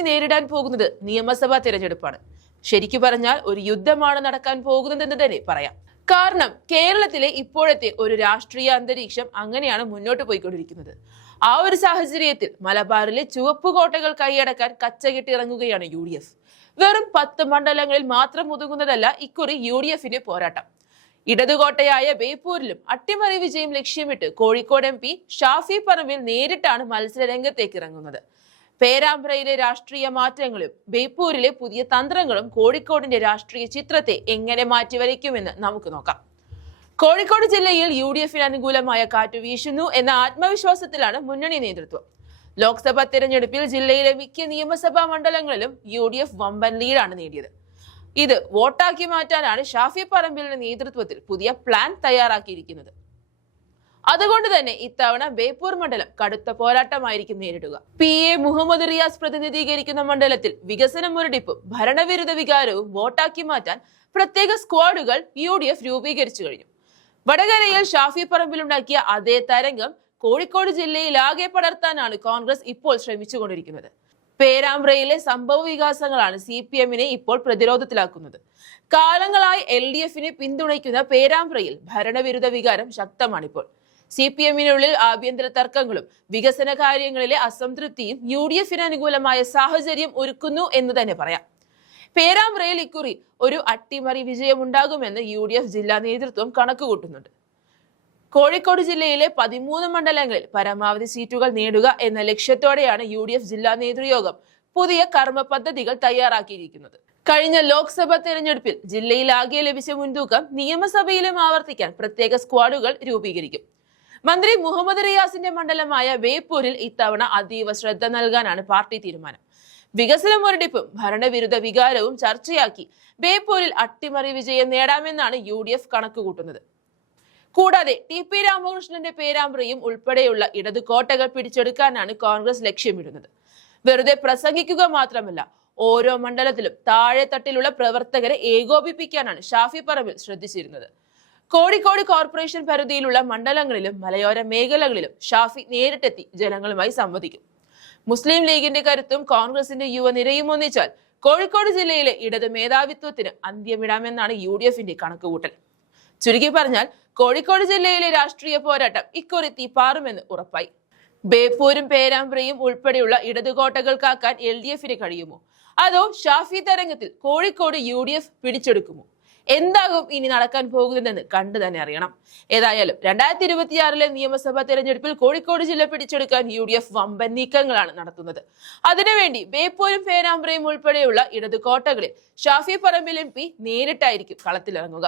ഇനി നേരിടാൻ പോകുന്നത് നിയമസഭാ തെരഞ്ഞെടുപ്പാണ്. ശരിക്കു പറഞ്ഞാൽ ഒരു യുദ്ധമാണ് നടക്കാൻ പോകുന്നതെന്ന് തന്നെ പറയാം. കാരണം കേരളത്തിലെ ഇപ്പോഴത്തെ ഒരു രാഷ്ട്രീയ അന്തരീക്ഷം അങ്ങനെയാണ് മുന്നോട്ട് പോയിക്കൊണ്ടിരിക്കുന്നത്. ആ ഒരു സാഹചര്യത്തിൽ മലബാറിലെ ചുവപ്പ് കോട്ടകൾ കൈയടക്കാൻ കച്ചകെട്ടിറങ്ങുകയാണ് യു ഡി എഫ്. വെറും പത്ത് മണ്ഡലങ്ങളിൽ മാത്രം ഒതുങ്ങുന്നതല്ല ഇക്കുറി യു ഡി എഫിന്റെ പോരാട്ടം. ഇടതുകോട്ടയായ ബേപ്പൂരിലും അട്ടിമറി വിജയം ലക്ഷ്യമിട്ട് കോഴിക്കോട് എം പി ഷാഫി പറമ്പിൽ നേരിട്ടാണ് മത്സര രംഗത്തേക്ക് ഇറങ്ങുന്നത്. പേരാമ്പ്രയിലെ രാഷ്ട്രീയ മാറ്റങ്ങളും ബേപ്പൂരിലെ പുതിയ തന്ത്രങ്ങളും കോഴിക്കോടിന്റെ രാഷ്ട്രീയ ചിത്രത്തെ എങ്ങനെ മാറ്റിവരയ്ക്കുമെന്ന് നമുക്ക് നോക്കാം. കോഴിക്കോട് ജില്ലയിൽ യു ഡി എഫിന് അനുകൂലമായ കാറ്റ് വീശുന്നു എന്ന ആത്മവിശ്വാസത്തിലാണ് മുന്നണി നേതൃത്വം. ലോക്സഭാ തെരഞ്ഞെടുപ്പിൽ ജില്ലയിലെ മിക്ക നിയമസഭാ മണ്ഡലങ്ങളിലും യു ഡി എഫ് വമ്പൻ ലീഡാണ് നേടിയത്. ഇത് വോട്ടാക്കി മാറ്റാനാണ് ഷാഫി പറമ്പിലിന്റെ നേതൃത്വത്തിൽ പുതിയ പ്ലാൻ തയ്യാറാക്കിയിരിക്കുന്നത്. അതുകൊണ്ട് തന്നെ ഇത്തവണ ബേപ്പൂർ മണ്ഡലം കടുത്ത പോരാട്ടമായിരിക്കും നേരിടുക. പി. എ. മുഹമ്മദ് റിയാസ് പ്രതിനിധീകരിക്കുന്ന മണ്ഡലത്തിൽ വികസന മുരടിപ്പും ഭരണവിരുദ്ധ വികാരവും വോട്ടാക്കി മാറ്റാൻ പ്രത്യേക സ്ക്വാഡുകൾ യു ഡി എഫ് രൂപീകരിച്ചു കഴിഞ്ഞു. വടകരയിൽ ഷാഫി പറമ്പിലുണ്ടാക്കിയ അതേ തരംഗം കോഴിക്കോട് ജില്ലയിൽ ആകെ പടർത്താനാണ് കോൺഗ്രസ് ഇപ്പോൾ ശ്രമിച്ചുകൊണ്ടിരിക്കുന്നത്. പേരാമ്പ്രയിലെ സംഭവ വികാസങ്ങളാണ് സി പി എമ്മിനെ ഇപ്പോൾ പ്രതിരോധത്തിലാക്കുന്നത്. കാലങ്ങളായി എൽ ഡി എഫിനെ പിന്തുണയ്ക്കുന്ന പേരാമ്പ്രയിൽ ഭരണവിരുദ്ധ വികാരം ശക്തമാണിപ്പോൾ. സി പി എമ്മിനുള്ളിൽ ആഭ്യന്തര തർക്കങ്ങളും വികസന കാര്യങ്ങളിലെ അസംതൃപ്തിയും യു ഡി എഫിന് അനുകൂലമായ സാഹചര്യം ഒരുക്കുന്നു എന്ന് തന്നെ പറയാം. പേരാമ്പ്രയിൽ ഇക്കുറി ഒരു അട്ടിമറി വിജയമുണ്ടാകുമെന്ന് യു ഡി എഫ് ജില്ലാ നേതൃത്വം കണക്കുകൂട്ടുന്നുണ്ട്. കോഴിക്കോട് ജില്ലയിലെ പതിമൂന്ന് മണ്ഡലങ്ങളിൽ പരമാവധി സീറ്റുകൾ നേടുക എന്ന ലക്ഷ്യത്തോടെയാണ് യു ഡി എഫ് ജില്ലാ നേതൃയോഗം പുതിയ കർമ്മ പദ്ധതികൾ തയ്യാറാക്കിയിരിക്കുന്നത്. കഴിഞ്ഞ ലോക്സഭാ തെരഞ്ഞെടുപ്പിൽ ജില്ലയിലാകെ ലഭിച്ച മുൻതൂക്കം നിയമസഭയിലും ആവർത്തിക്കാൻ പ്രത്യേക സ്ക്വാഡുകൾ രൂപീകരിക്കും. മന്ത്രി മുഹമ്മദ് റിയാസിന്റെ മണ്ഡലമായ ബേപ്പൂരിൽ ഇത്തവണ അതീവ ശ്രദ്ധ നൽകാനാണ് പാർട്ടി തീരുമാനം. വികസന മുരടിപ്പും ഭരണവിരുദ്ധ വികാരവും ചർച്ചയാക്കി ബേപ്പൂരിൽ അട്ടിമറി വിജയം നേടാമെന്നാണ് യു ഡി എഫ് കണക്കുകൂട്ടുന്നത്. കൂടാതെ ടി പി രാമകൃഷ്ണന്റെ പേരാമ്പ്രയും ഉൾപ്പെടെയുള്ള ഇടത് കോട്ടകൾ പിടിച്ചെടുക്കാനാണ് കോൺഗ്രസ് ലക്ഷ്യമിടുന്നത്. വെറുതെ പ്രസംഗിക്കുക മാത്രമല്ല ഓരോ മണ്ഡലത്തിലും താഴെത്തട്ടിലുള്ള പ്രവർത്തകരെ ഏകോപിപ്പിക്കാനാണ് ഷാഫി പറമ്പിൽ ശ്രദ്ധിച്ചിരുന്നത്. കോഴിക്കോട് കോർപ്പറേഷൻ പരിധിയിലുള്ള മണ്ഡലങ്ങളിലും മലയോര മേഖലകളിലും ഷാഫി നേരിട്ടെത്തി ജനങ്ങളുമായി സംവദിക്കും. മുസ്ലിം ലീഗിന്റെ കരുത്തും കോൺഗ്രസിന്റെ യുവനിരയും ഒന്നിച്ചാൽ കോഴിക്കോട് ജില്ലയിലെ ഇടത് മേധാവിത്വത്തിന് അന്ത്യമിടാമെന്നാണ് യു ഡി എഫിന്റെ കണക്കുകൂട്ടൽ. ചുരുക്കി പറഞ്ഞാൽ കോഴിക്കോട് ജില്ലയിലെ രാഷ്ട്രീയ പോരാട്ടം ഇക്കുറി തീപ്പാറുമെന്ന് ഉറപ്പായി. ബേപ്പൂരും പേരാമ്പ്രയും ഉൾപ്പെടെയുള്ള ഇടതുകോട്ടകൾ കാക്കാൻ എൽ ഡി എഫിന് കഴിയുമോ? അതോ ഷാഫി തരംഗത്തിൽ കോഴിക്കോട് യു ഡി എഫ് പിടിച്ചെടുക്കുമോ? എന്താകും ഇനി നടക്കാൻ പോകുന്നതെന്ന് കണ്ടു തന്നെ അറിയണം. ഏതായാലും രണ്ടായിരത്തി ഇരുപത്തിയാറിലെ നിയമസഭാ തെരഞ്ഞെടുപ്പിൽ കോഴിക്കോട് ജില്ല പിടിച്ചെടുക്കാൻ യു ഡി എഫ് വമ്പൻ നീക്കങ്ങളാണ് നടത്തുന്നത്. അതിനുവേണ്ടി ബേപ്പൂരും പേരാമ്പ്രയും ഉൾപ്പെടെയുള്ള ഇടതു കോട്ടകളിൽ ഷാഫി പറമ്പിൽ എം പി നേരിട്ടായിരിക്കും കളത്തിലിറങ്ങുക.